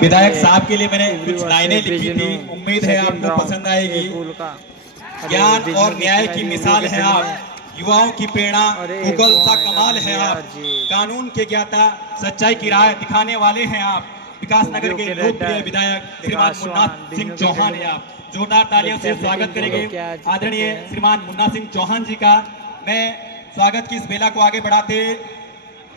विधायक साहब के लिए मैंने कुछ लाइनें लिखी थी, उम्मीद है आपको पसंद आएगी। ज्ञान और न्याय की मिसाल है आप, युवाओं की प्रेरणा, गूगल सा कमाल है आप, कानून के ज्ञाता, सच्चाई की राह दिखाने वाले हैं आप। विकास नगर के लोकप्रिय विधायक श्रीमान मुन्ना सिंह चौहान है आप। जोरदार तालियों से स्वागत करेंगे आदरणीय श्रीमान मुन्ना सिंह चौहान जी का। मैं स्वागत की इस बेला को आगे बढ़ाते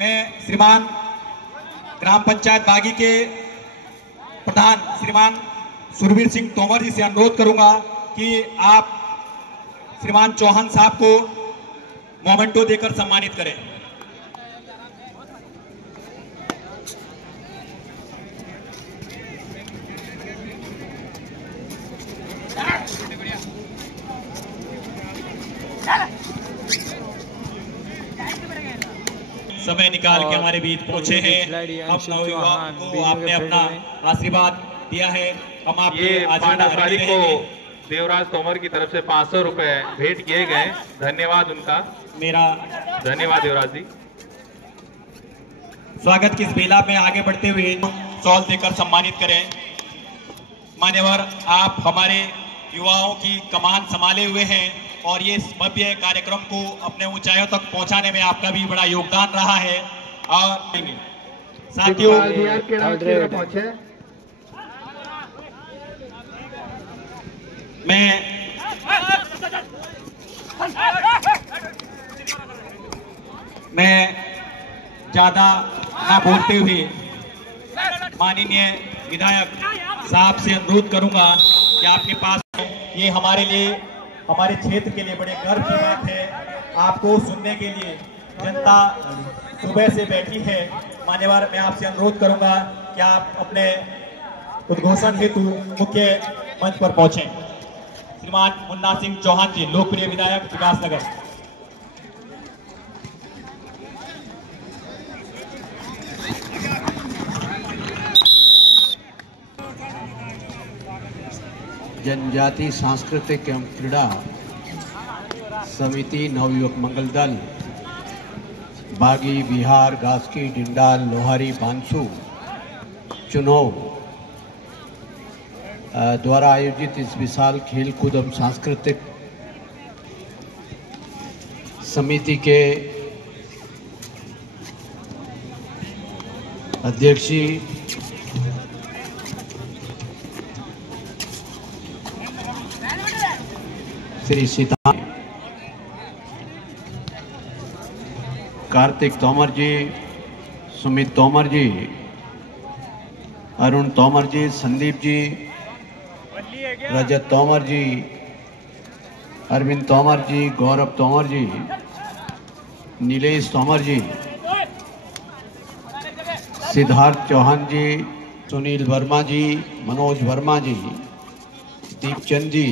मैं श्रीमान ग्राम पंचायत बागी के प्रधान श्रीमान सुरवीर सिंह तोमर जी से अनुरोध करूंगा कि आप श्रीमान चौहान साहब को मोमेंटो देकर सम्मानित करें। समय निकाल के हमारे बीच पहुंचे हैं। हम नौयुवाओं को आपने अपना आशीर्वाद दिया है, हम आपके पांडासारी को देवराज तोमर की तरफ से 500 रुपए भेंट किए गए। धन्यवाद उनका, मेरा धन्यवाद देवराज जी। स्वागत की इस बेला में आगे बढ़ते हुए शॉल देकर सम्मानित करें। मान्यवर, आप हमारे युवाओं की कमान संभाले हुए हैं और ये भव्य कार्यक्रम को अपने ऊंचाइयों तक पहुंचाने में आपका भी बड़ा योगदान रहा है। और साथियों, मैं ज्यादा ना बोलते हुए माननीय विधायक साहब से अनुरोध करूंगा कि आपके पास ये हमारे लिए, हमारे क्षेत्र के लिए बड़े गर्व की बात है। आपको सुनने के लिए जनता सुबह से बैठी है। मान्यवर, मैं आपसे अनुरोध करूंगा कि आप अपने उद्घोषण हेतु मुख्य मंच पर पहुंचें। श्रीमान मुन्ना सिंह चौहान जी, लोकप्रिय विधायक विकास नगर। जनजाति सांस्कृतिक एवं क्रीड़ा समिति नवयुवक मंगल दल बागी, बिहार, गास्की, डिंडाल, लोहारी, बांसु चुनाव द्वारा आयोजित इस विशाल खेल कूद एवं सांस्कृतिक समिति के अध्यक्ष श्री सीता कार्तिक तोमर जी, सुमित तोमर जी, अरुण तोमर जी, संदीप जी, रजत तोमर जी, अरविंद तोमर जी, गौरव तोमर जी, नीलेश तोमर जी, सिद्धार्थ चौहान जी, सुनील वर्मा जी, मनोज वर्मा जी, दीपचंद जी,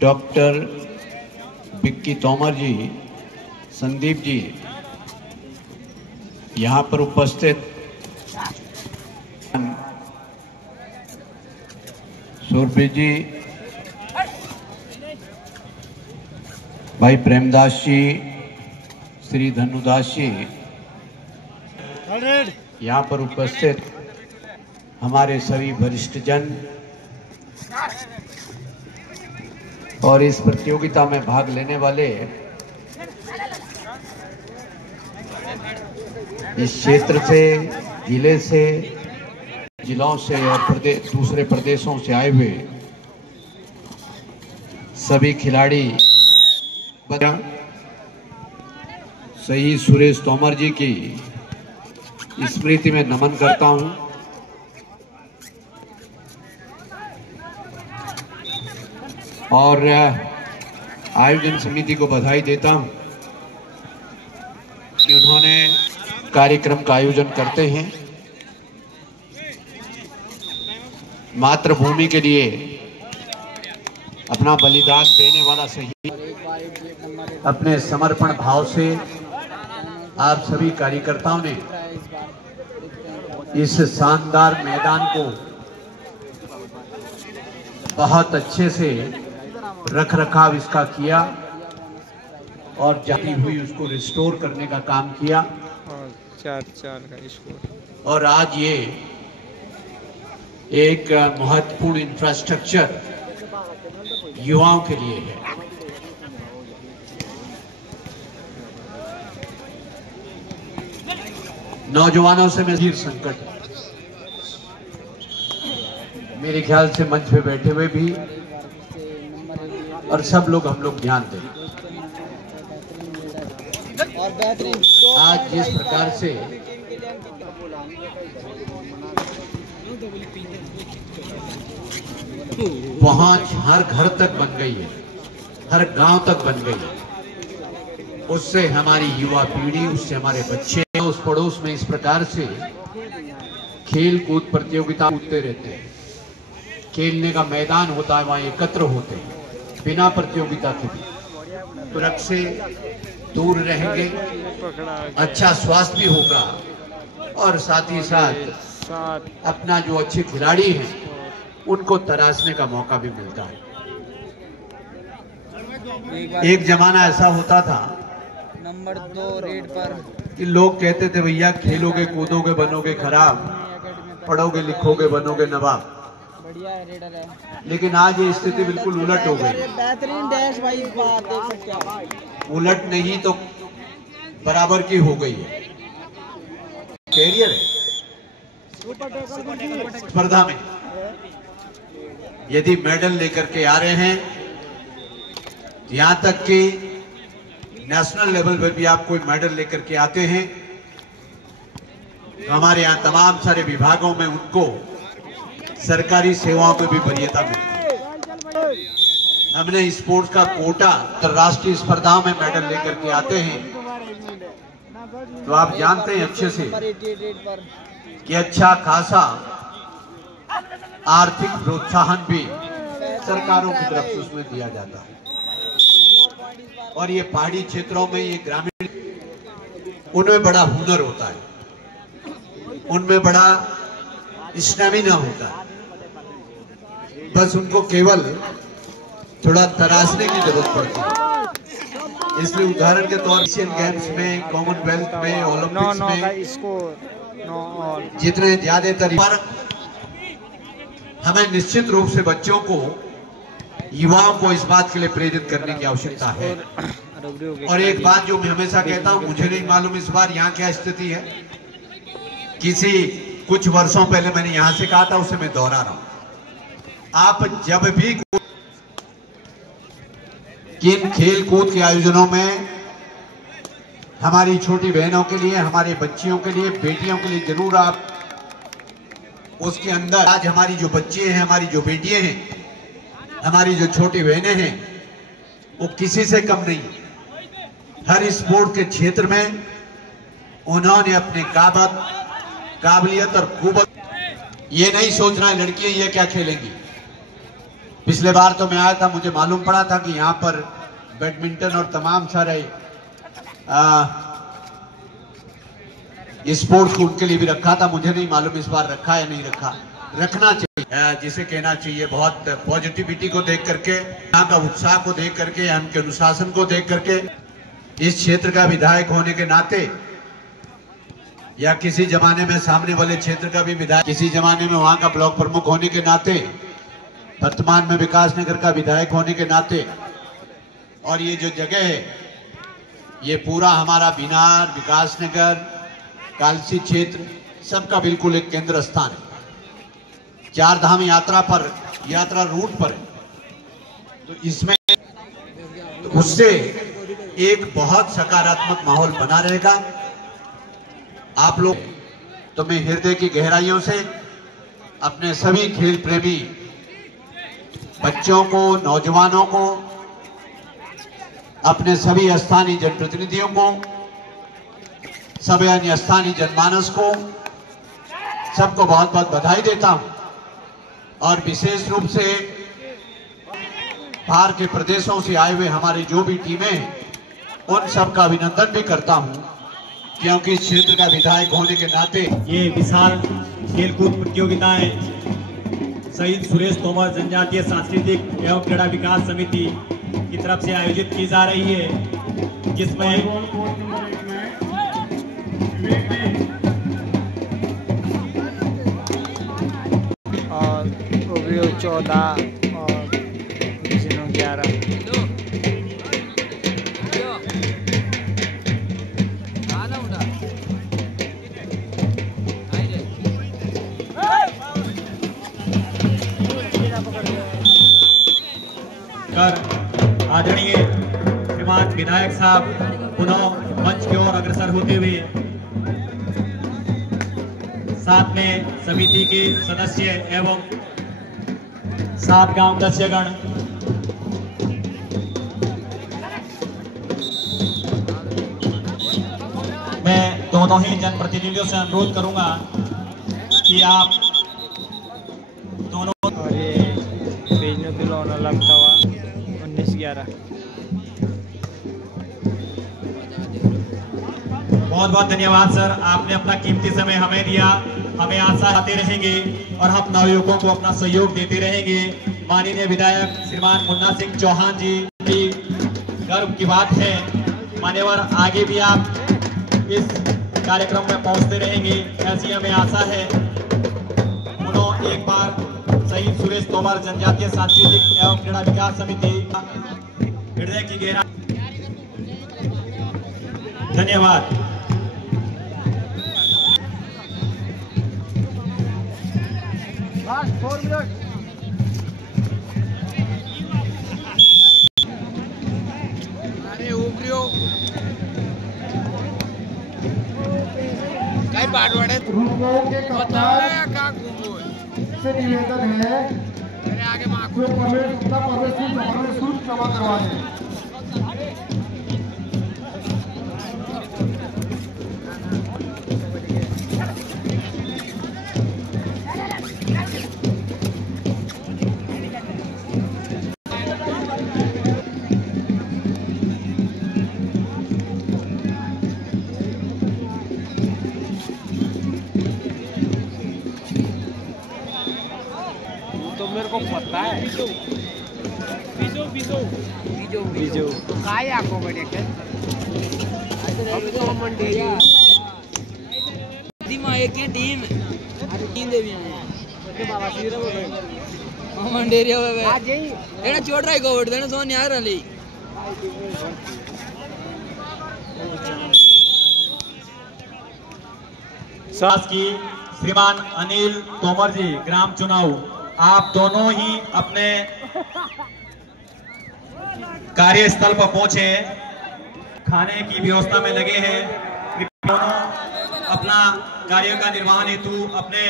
डॉक्टर बिक्की तोमर जी, संदीप जी, यहाँ पर उपस्थित सुरभि जी, भाई प्रेमदास जी, श्री धनुदास जी, यहाँ पर उपस्थित हमारे सभी वरिष्ठ जन और इस प्रतियोगिता में भाग लेने वाले इस क्षेत्र से, जिले से, जिलों से और दूसरे प्रदेशों से आए हुए सभी खिलाड़ी, शहीद सुरेश तोमर जी की स्मृति में नमन करता हूं और आयोजन समिति को बधाई देता हूं कि उन्होंने कार्यक्रम का आयोजन करते हैं। मातृभूमि के लिए अपना बलिदान देने वाला शहीद अपने समर्पण भाव से आप सभी कार्यकर्ताओं ने इस शानदार मैदान को बहुत अच्छे से रख रखाव इसका किया और जाती हुई उसको रिस्टोर करने का काम किया और 4-4 का स्कोर। और आज ये एक महत्वपूर्ण इंफ्रास्ट्रक्चर युवाओं के लिए है। नौजवानों से मैं संकट मेरे ख्याल से मंच पे बैठे हुए भी और सब लोग हम लोग ध्यान दें। आज जिस प्रकार से पहुंच हर घर तक बन गई है, हर गांव तक बन गई है, उससे हमारी युवा पीढ़ी, उससे हमारे बच्चे उस पड़ोस में इस प्रकार से खेल कूद प्रतियोगिता कूदते रहते हैं। खेलने का मैदान होता है, वहां एकत्र होते हैं बिना प्रतियोगिता के भी। ड्रग से दूर रहेंगे, अच्छा स्वास्थ्य भी होगा और साथ ही साथ अपना जो अच्छे खिलाड़ी हैं उनको तराशने का मौका भी मिलता है। एक जमाना ऐसा होता था नंबर 2 रेड पर कि लोग कहते थे भैया खेलोगे कूदोगे बनोगे खराब, पढ़ोगे लिखोगे बनोगे नवाब। बढ़िया है, रेडर है। लेकिन आज ये स्थिति बिल्कुल उलट हो गई। बेहतरीन डैश भाई, इस बार देख सकते हैं। उलट नहीं तो बराबर की हो गई है। कैरियर है स्पर्धा में यदि मेडल लेकर के आ रहे हैं, यहां तक कि नेशनल लेवल पर भी आप कोई मेडल लेकर के आते हैं तो हमारे यहाँ तमाम सारे विभागों में उनको सरकारी सेवाओं पे भी वरीयता मिलती है। हमने स्पोर्ट्स का कोटा अंतरराष्ट्रीय स्पर्धाओं में मेडल लेकर के आते हैं तो आप जानते हैं अच्छे से कि अच्छा खासा आर्थिक प्रोत्साहन भी सरकारों की तरफ से उसमें दिया जाता है। और ये पहाड़ी क्षेत्रों में, ये ग्रामीण, उनमें बड़ा हुनर होता है, उनमें बड़ा स्टैमिना होता है। बस उनको केवल थोड़ा तराशने की जरूरत पड़ती है। इसलिए उदाहरण के तौर एशियन गेम्स में, कॉमनवेल्थ में, ओलंपिक्स में जितने ज्यादातर पर हमें निश्चित रूप से बच्चों को, युवाओं को इस बात के लिए प्रेरित करने की आवश्यकता है। और एक बात जो मैं हमेशा कहता हूं, मुझे नहीं मालूम इस बार यहाँ क्या स्थिति है, कुछ वर्षों पहले मैंने यहां से कहा था, उसे मैं दोहरा रहा हूं। आप जब भी किन खेल कूद के आयोजनों में हमारी छोटी बहनों के लिए, हमारे बच्चियों के लिए, बेटियों के लिए जरूर आप उसके अंदर, आज हमारी जो बच्चे हैं, हमारी जो बेटियां हैं, हमारी जो छोटी बहनें हैं, वो किसी से कम नहीं। हर स्पोर्ट के क्षेत्र में उन्होंने अपने काबिलियत और कुवत, ये नहीं सोचना है लड़कियां ये क्या खेलेंगी। पिछले बार तो मैं आया था, मुझे मालूम पड़ा था कि यहाँ पर बैडमिंटन और तमाम सारे स्पोर्ट्स को उनके लिए भी रखा था। मुझे नहीं मालूम इस बार रखा या नहीं रखा। रखना चाहिए, जिसे कहना चाहिए, बहुत पॉजिटिविटी को देख करके, यहाँ का उत्साह को देख करके, उनके अनुशासन को देख करके, इस क्षेत्र का विधायक होने के नाते, या किसी जमाने में सामने वाले क्षेत्र का भी विधायक, किसी जमाने में वहां का ब्लॉक प्रमुख होने के नाते, वर्तमान में विकास नगर का विधायक होने के नाते, और ये जो जगह है, ये पूरा हमारा बिनार, विकास नगर, कालसी क्षेत्र, सबका बिल्कुल एक केंद्र स्थान है। 4 धाम यात्रा रूट पर है। तो इसमें उससे एक बहुत सकारात्मक माहौल बना रहेगा। आप लोग, तो मैं हृदय की गहराइयों से अपने सभी खेल प्रेमी बच्चों को, नौजवानों को, अपने सभी स्थानीय जनप्रतिनिधियों को, सभी अन्य स्थानीय जनमानस को, सबको बहुत बहुत बधाई देता हूं। और विशेष रूप से बाहर के प्रदेशों से आए हुए हमारी जो भी टीमें हैं, उन सबका अभिनंदन भी करता हूं, क्योंकि इस क्षेत्र का विधायक होने के नाते ये विशाल खेलकूद प्रतियोगिताएं शहीद सुरेश तोमर जनजातीय सांस्कृतिक एवं क्रीड़ा विकास समिति की तरफ से आयोजित की जा रही है, जिसमें उबरियो 14 और बिजनो 11। कर आदरणीय श्रीमान विधायक साहब पुनः मंच की ओर अग्रसर होते हुए साथ में समिति के सदस्य एवं 7 गांव सदस्यगण मैं दोनों ही जनप्रतिनिधियों से अनुरोध करूंगा कि आप दोनों और ये बिजनो खिलौना लगता हुआ 19-11। बहुत बहुत धन्यवाद सर, आपने अपना कीमती समय हमें दिया। हमें आशा आते रहेंगे और हम नवयुवकों को अपना सहयोग देते रहेंगे। माननीय विधायक श्रीमान मुन्ना सिंह चौहान जी की गर्व की बात है, मान्यवर आगे भी आप इस कार्यक्रम में पहुंचते रहेंगे ऐसी हमें आशा है। पुनः एक बार शहीद सुरेश तोमर जनजातीय सांस्कृतिक एवं क्रीड़ा विकास समिति हृदय की गहरा धन्यवाद। से निवेदन है जो प्रवेश शुल्क जमा करवा दें। तो मेरे को पता है बीजो काय आको बड़े के अब तो मंडेरी दिमा एक ही टीम देवी हैं के बाबा सीरा बोल मंडेरी होवे आज ही एना छोड़ रहा है कोड देना सोन यार अली सास की श्रीमान अनिल तोमर जी ग्राम चुनाव, आप दोनों ही अपने कार्यस्थल पर पहुंचे, खाने की व्यवस्था में लगे हैं। दोनों अपना कार्य का निर्वहन हेतु अपने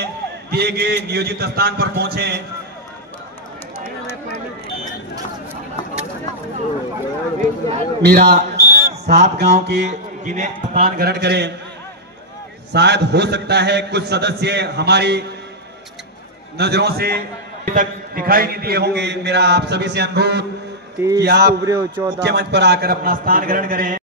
दिए गए नियोजित स्थान पर पहुंचे। मेरा 7 गांव के जिन्हें स्थान ग्रहण करें। शायद हो सकता है कुछ सदस्य हमारी नजरों से अभी तक दिखाई नहीं दिए होंगे। मेरा आप सभी से अनुरोध कि आप मुख्य मंच पर आकर अपना स्थान ग्रहण करें।